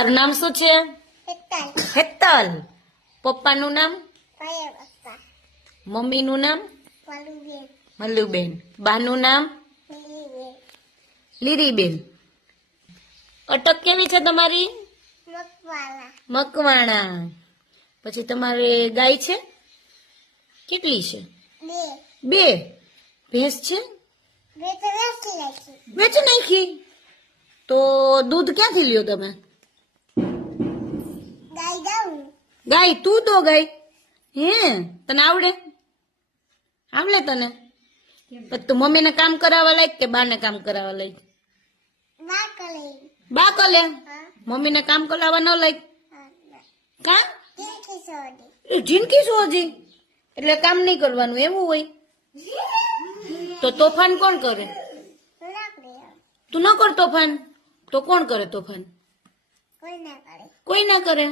તારું નામ શું છે? હેતલ. પપ્પાનું નામ? મમ્મીનું નામ? મલ્લુબેન. બાનું નામ? લીરીબેન. અટક કેવી છે તમારી? મકવાણા. પછી તમારે ગાય છે? કેટલી છે? 2. ભેંસ છે? વેચી નાખી. તો દૂધ ક્યાંથી લ્યો તમે? ગાય તું તો ગાય હે? તને આવડે? આવડે તને? તું મમ્મીને કામ કરાવવા લાયક કે બાને કામ કરાવવા લાયક? બા કલે. મમ્મીને કામ કરાવવા ન લાયક? કા? જિંદગી શું હજી? એટલે કામ નહીં કરવાનું એવું હોય? તો તોફાન કોણ કરે? તું ન કર તોફાન. તો કોણ કરે તોફાન? કોઈ ના કરે.